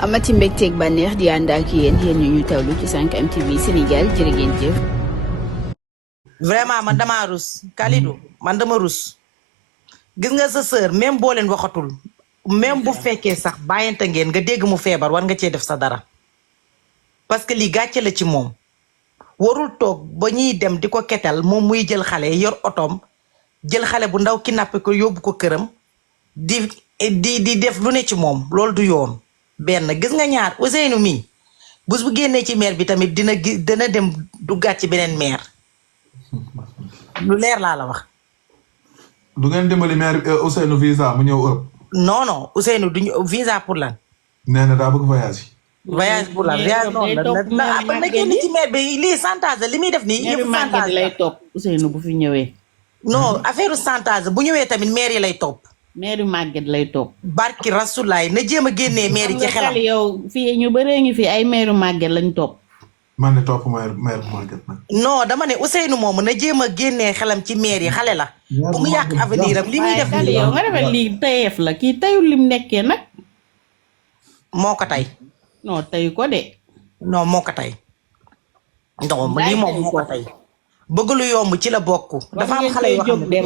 amati mbégteeg bànneex di ànd ak yéen ñu tawlu ci 5M TV Sénégal jërë ngeen jëf. vraiment man damaa rus Kalidou man dama rus gis nga sa sœur même boo leen waxatul même bu fekkee sax bàyyante ngeen nga dégg mu feebar war nga cee def sa dara parce que lii gàcce la ci moom warul toog ba ñuy dem di ko ketal moom muy jël xale yor otoom jël xale bu ndaw kidnappé ko yóbbu ko këram di def lu ne ci moom loolu du yoon. benn gis nga ñaar Ousseynou mii bés bu génnee ci maire bi tamit dina dem duggaat ci beneen maire lu leer laa la wax. du ngeen dimbali maire Ousseynou visa mu ñëw Europe. non Ousseynou du visa pour lan. nee na daa bëgg voyage. voyage pour lan voyage noonu la na génn ci maire bi lii chantage li muy def nii. yëpp chantage lay topp Ousseynou bu fi ñëwee. non affaire chantage bu ñëwee tamit maire yi lay topp. maire Maguette lay topp. barki rasulaay na jéem a génnee maire yi ci xelam. yow fii ñu bëree ngi fi ay maire Maguette lañ topp. man ne topp maire Maguette nag. non dama ne Ousseynou moomu na jéem a génnee xelam ci maire yi xale la. bu mu yàq avenir am li muy def nii. yow nga defee lii tayeef la kii tayul lim nekkee nag. moo ko tay. non tayu ko de. non moo ko tay. non lii moom moo ko tay. bëgg lu yomb ci la bokk. dafa am xale yoo xam ne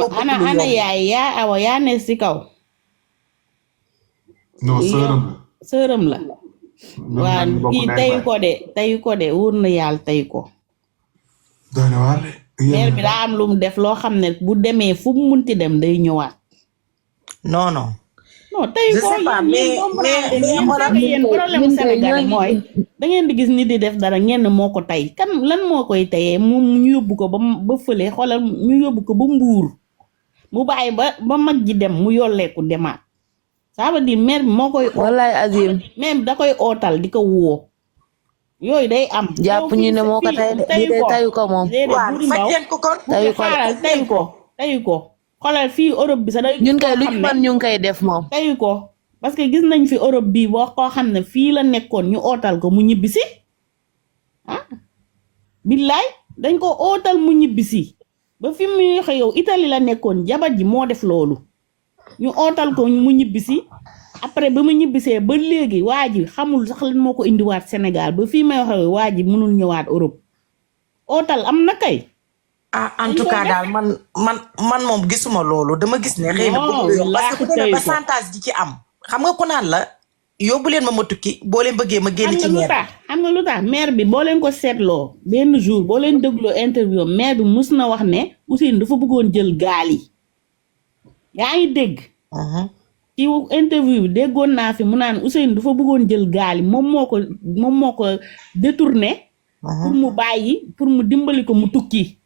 ana yaay yaa awa yaa ne si kaw. non sërëm la. waa kii tayu ko de wóor na yàlla tayu ko. doy na waar de. maire bi daa am lu mu def loo xam ne bu demee fu mu munti dem day ñëwaat. non non. non tayu ko yéen problème Sénégal mooy. da ngeen di gis nit di def dara ñenn moo ko tay kan lan moo koy tayee moom ñu yóbbu ko ba fële xoolal ñu yóbbu ko ba mbuur mu bàyyi ba mag ji dem mu yolleeku demaat ça veut dire maire bi moo koy wallaay Azim même da koy ootal di ko woo yooyu day am jàpp ñu ne moo ko tay de tayu ko moom tayu ko xoolal fii Europe bi sax day ñun kay lu ñu mën ñu ngi koy def moom tayu ko parce que gis nañ fi Europe bii boo koo xam ne fii la nekkoon ñu ootal ko mu ñibbisi ah billaay dañ ko ootal mu ñibbisi ba fi mu waxe yow Italie la nekkoon jabar ji moo def loolu ñu ootal ko mu ñibbisi après ba mu ñibbisee ba léegi waa ji xamul sax lan moo ko indiwaat Sénégal ba fii may waxe waa ji mënul ñëwaat Europe ootal am na kay. ah en tout cas daal man moom gisuma loolu dama gis ne xëy na parce que bu demee ba chantage ji ci am. xam nga ko naan la yóbbu leen ma tukki boo leen bëggee ma génn ci maire xam nga lu tax maire bi boo leen ko seetloo benn jour boo leen dégloo interview maire bi mus na wax ne Ousseynou dafa bëggoon jël gaal yi yaa ngi dégg ci interview bi déggoon naa fi mu naan Ousseynou dafa bëggoon jël gaal yi moom moo ko détourné pour mu bàyyi pour mu dimbali ko mu tukki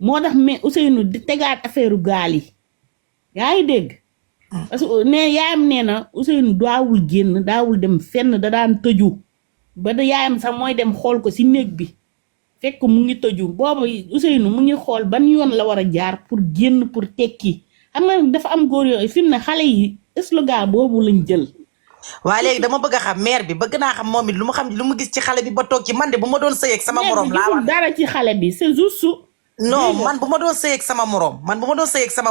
moo tax mais Ousseynou di tegaat affaire gaal yi yaa ngi dégg parce que ne yaayam nee na Ousseynou daawul génn daawul dem fenn da daan tëju ba da yaayam sax mooy dem xool ko si néeg bi fekk mu ngi tëju boobu Ousseynou mu ngi xool ban yoon la war a jaar pour génn pour tekki xam nga dafa am góor yooyu fi mu ne xale yi slogan boobu lañ jël. waaye léegi dama bëgg a xam maire bi bëgg naa xam moom it lu mu gis ci xale bi ba toog ci man de bu ma doon sëy ak sama morom laa wax dara ci xale bi c'est juste. non man bu ma doon sëy ak sama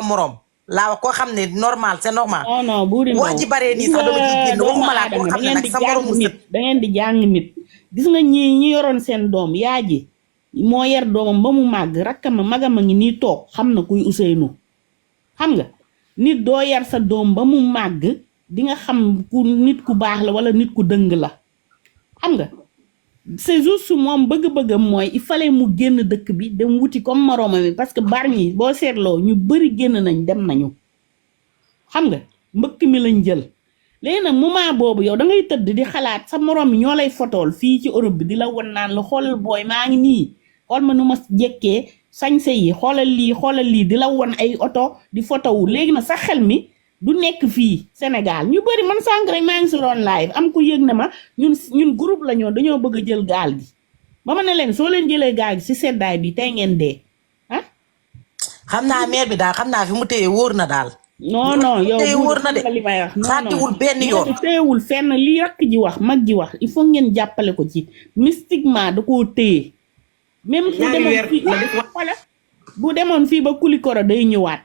morom laa wax koo xam ne normal c'est normal. non buuri wax ji baree nii sax dama ciy génn waxuma laa koo xam ne nag sa morom mu da ngeen di jàng nit gis nga ñi yoroon seen doom yaa ji moo yar doomam ba mu màgg rakkama magama ngi nii toog xam na kuy Ousseynou xam nga nit doo yar sa doom ba mu màgg di nga xam ku nit ku baax la wala nit ku dëng la xam nga c'est juste moom bëgg-bëggam mooy il fallait mu génn dëkk bi dem wuti comme moroomam mi parce que Bargny boo seetloo ñu bëri génn nañ dem nañu xam nga mbëkk mi lañ jël léegi nag moment boobu yow da ngay tëdd di xalaat sa moroom mi ñoo lay fotool fii ci Europe bi di la won naan la xoolal booy maa ngi nii xool ma nu ma jekkee sañse yi xoolal lii di la won ay oto di fotowu léegi nag sa xel mi du nekk fii Sénégal ñu bëri man sànq rek maa ngi si doon live am ku yëg ne ma ñun groupe la ñoo dañoo bëgg a jël gaal gi ba ma ne leen soo leen jëlee gaal gi si seddaay bi tey ngeen dee ah. xam naa maire bi daal xam naa fi mu téye wóor na daal. non yow wóor na de li may wax xàttiwul benn yoon téyewul fenn lii rakk ji wax mag ji wax il faut ngeen jàppale ko ci mystiquement da koo téye. même bu demoon fii ba Kulikoro day ñëwaat.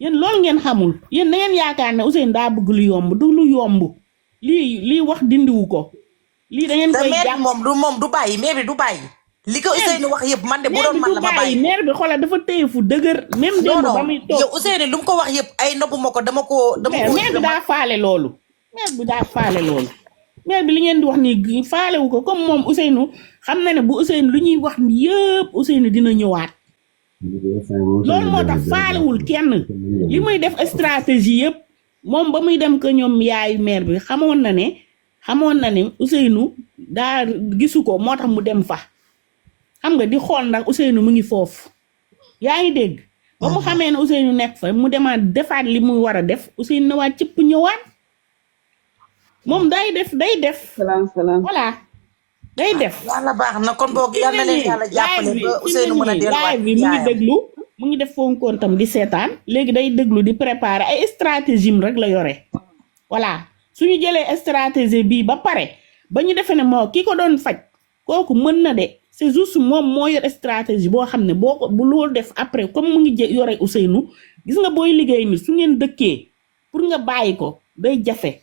yéen loolu ngeen xamul yéen da ngeen yaakaar ne Ousseynou daa bëgg lu yomb du lu yomb lii wax dindiwu ko lii da ngeen te koy maire jàpp bi moom du bàyyi maire bi du bàyyi li ko Ousseynou wax yëpp man de bu doon man la ma bàyyi maire bi xoolal dafa téye fu dëgër même démb ba muy toog yow Ousseynou lu mu ko wax yëpp ay noppu ma ko dama ko maire bi daa faale loolu maire bi li ngeen di wax nii faalewu ko comme moom Ousseynou xam na ne bu Ousseynou lu ñuy wax ni yëpp Ousseynou dina ñëwaat loolu moo tax faalewul kenn li muy def stratégie yëpp moom ba muy dem ko ñoom yaayu maire bi xamoon na ne Ousseynou daa gisu ko moo tax mu dem fa xam nga di xool ndax Ousseynou mu ngi foofu yaa ngi dégg ba mu xamee ne Ousseynou nekk fa mu demaat defaat li muy war a def Ousseynou nawaat cëpp ñëwaat moom day def salaam voilà day def yàlla baax na kon boog yàlla leen yàlla jàppale ba Ousseynou mën a delluwaat bi mu ngi déglu mu ngi def fonkoon tam di seetaan léegi day déglu di préparer ay stratégie rek la yore voilà suñu jëlee stratégie bii ba pare ba ñu defee ne moo ki ko doon faj kooku mën na de c'est juste moom moo yor stratégie boo xam ne boo ko bu loolu def après comme mu ngi yore Ousseynou gis nga booy liggéey ni su ngeen dëkkee pour nga bàyyi ko day jafe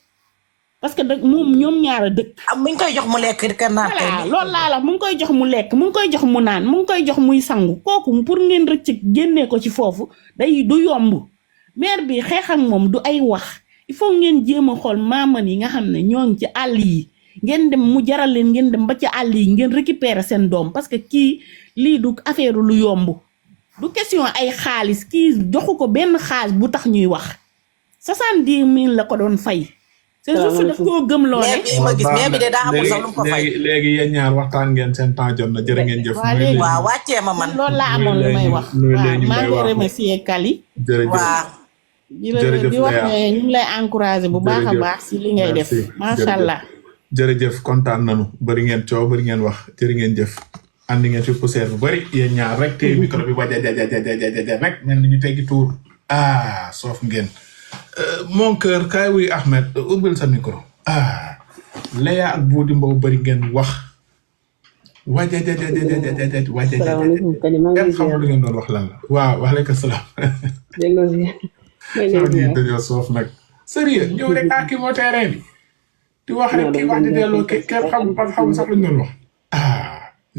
parce que moom ñoom ñaar a dëkk. mu ngi koy jox mu lekk ka naan. voilà loolu laa la mu ngi koy jox mu lekk mu ngi koy jox mu naan mu ngi koy jox muy sangu kooku pour ngeen rëcc génnee ko ci foofu day du yomb maire bi xeex ak moom du ay wax il faut ngeen jéem a xool maaman yi nga xam ne ñoo ngi ci àll yi ngeen dem mu jaral leen ngeen dem ba ci àll yi ngeen récupérer seen doom parce que kii lii du affaire lu yomb du question ay xaalis kii joxu ko benn xaalis bu tax ñuy wax 70 000 la ko doon fay. c'est juste daf koo gëm loo ne. ma gis mais bi de daa amul sax lu mu ko fay. léegi yéen ñaar waxtaan ngeen seen temps jot na jërë ngeen jëf. waaw wàccee ma man. loolu laa amoon lu may wax. waaw maa ngi remercier Kali. jërëjëf di wax ne ñu ngi lay encourager bu baax a baax si li ngay def. macha allah. jërëjëf kontaan nañu bari ngeen coow bari ngeen wax jërë ngeen jëf. andi ngeen fi poussière bu bari yéen ñaar rek tey micro bi ba jajajajajajaja rek mel ni ñu teggi tuur soof ngeen. mon cœur kaay wuy Ahmed ubbil sa micro Léa ak Bodi Mbow bari ngeen wax wajajajajajajaj salaamaaleykum Kali maa ngi xam lu ngeen doon wax lan la waaw waaleykum salaam dañoo soof nag sérieux ñëw rek kii moo terrain bi di wax rek kii wax di delloo kenn xam sax lu ñu doon wax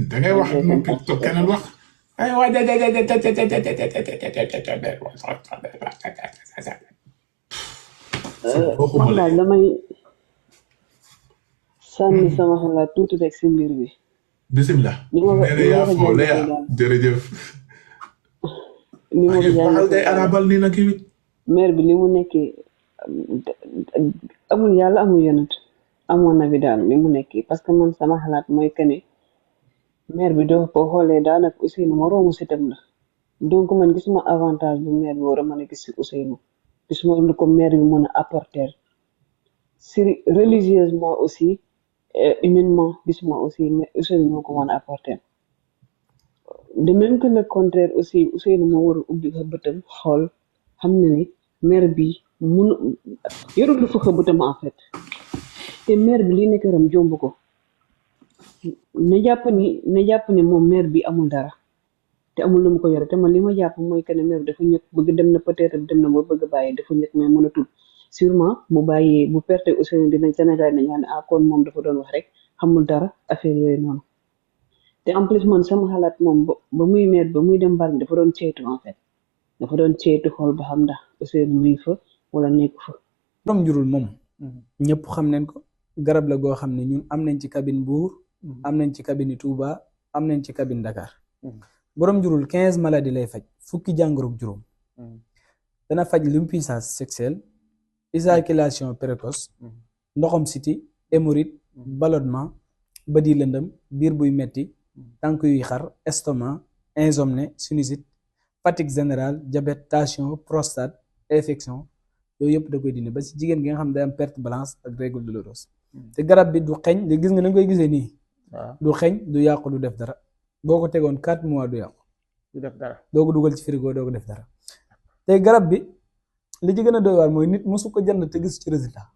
da ngay wax moom toog keneen wax ay man daal damay sànni sama xalaat tuuti rek si mbir bi. bisimilah. jërëjëf. ni ma ko jàngatee arabal nii nag it. maire bi li mu nekkee amul yàlla amul yonent amoon na bi daal li mu nekkee parce que man sama xalaat mooy que ne maire bi doo ko xoolee daanaka Ousseynou moroomu sitam la donc man gisuma avantage bu maire bi war a mën a gis si Ousseynou. gisuma lu ko maire bi mën a apporter si religieusement aussi humainement gisuma aussi Ousseynou moo ko mën a apporter de même que le contraire aussi Ousseynou moo war a ubbi ko bëtam xool xam na ni maire bi mun yorul lu fa ko bëtam en fait te maire bi li nekk ram jomb ko na jàpp ni moom maire bi amul dara te amul lu mu ko yore te man li ma jàpp mooy que ne maire dafa ñëkk bëgg dem na peut-être dem na ba bëgg a bàyyi dafa ñëkk mais mënatul sûrement bu bàyyee bu perte Ousseynou dinañ Sénégal nañ xam ne kon moom dafa doon wax rek xamul dara affaire yooyu noonu te en plus man sama xalaat moom ba muy maire ba muy dem Bargny dafa doon ceytu en fait dafa doon ceytu xool ba xam ndax Ousseynou muy fa wala nekk fa. borom njurul moom ñëpp xam nañ ko garab la goo xam ne ñun am nañ ci cabine Mbour am nañ ci cabine Touba am nañ ci cabine Dakar. borom jurul 15 maladies lay faj fukki jàngoro ak juróom dana faj l'impuissance sexuelle éjaculation précoce ndoxam siti hémorroïde ballonnement bët yi lëndëm biir buy metti tànk yuy xar estomac insomnie sinusite fatigue générale diabète tension prostate infection yooyu yëpp da koy dindi ba si jigéen gi nga xam ne day am perte blanche ak règle douloureuse te garab bi du xeeñ de gis nga na koy gisee nii du xeeñ du yàqu du def dara boo ko tegoon 4 mois du yàqu du def dara doo ko dugal ci frigo doo ko def dara te garab bi li ci gën a doy waar mooy nit mosu ko jënd te gis ci résultat